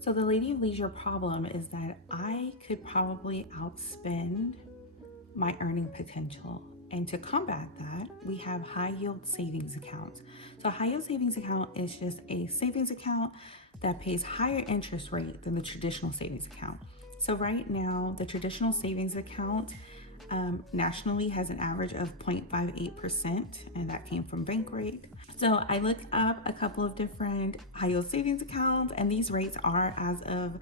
So the Lady of Leisure problem is that I could probably outspend my earning potential. And to combat that, we have high yield savings accounts. So high yield savings account is just a savings account that pays higher interest rate than the traditional savings account. So right now, the traditional savings account nationally has an average of 0.58%, and that came from Bankrate. So I looked up a couple of different high yield savings accounts, and these rates are as of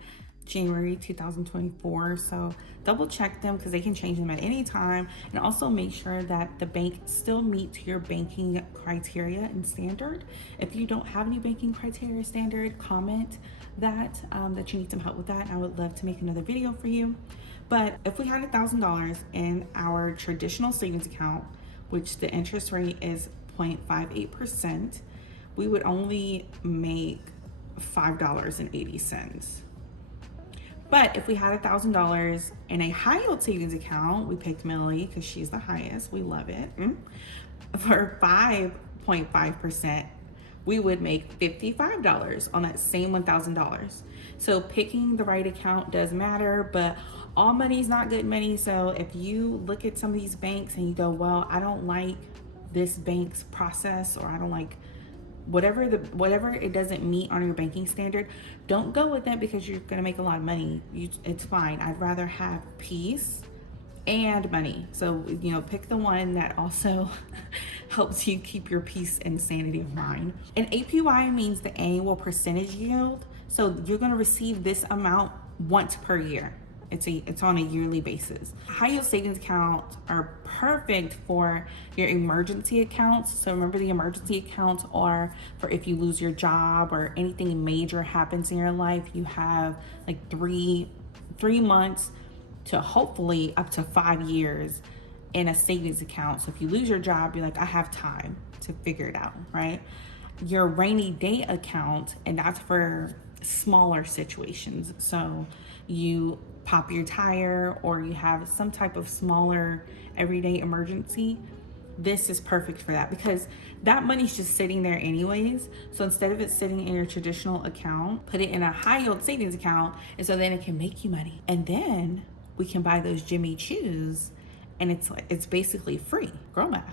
January 2024. So double check them because they can change them at any time, and also make sure that the bank still meets your banking criteria and standard. If you don't have any banking criteria standard, comment that you need some help with that. I would love to make another video for you. But if we had $1,000 in our traditional savings account, which the interest rate is 0.58%, we would only make $5.80. But if we had $1,000 in a high yield savings account, we picked Millie because she's the highest. We love it. For 5.5%, we would make $55 on that same $1,000. So picking the right account does matter, but all money is not good money. So if you look at some of these banks and you go, well, I don't like this bank's process, or I don't like whatever it doesn't meet on your banking standard, don't go with it because you're gonna make a lot of money. It's fine. I'd rather have peace and money. So, pick the one that also helps you keep your peace and sanity of mind. And APY means the annual percentage yield. So you're gonna receive this amount once per year. It's on a yearly basis. High yield savings accounts are perfect for your emergency accounts. So remember, the emergency accounts are for if you lose your job or anything major happens in your life. You have like three months to hopefully up to 5 years in a savings account. So if you lose your job, you're like, I have time to figure it out, right? Your rainy day account, and that's for smaller situations. So you pop your tire or you have some type of smaller everyday emergency. This is perfect for that because that money's just sitting there anyways. So instead of it sitting in your traditional account, put it in a high yield savings account, and so then it can make you money. And then we can buy those Jimmy Choos, and it's basically free. Girl math.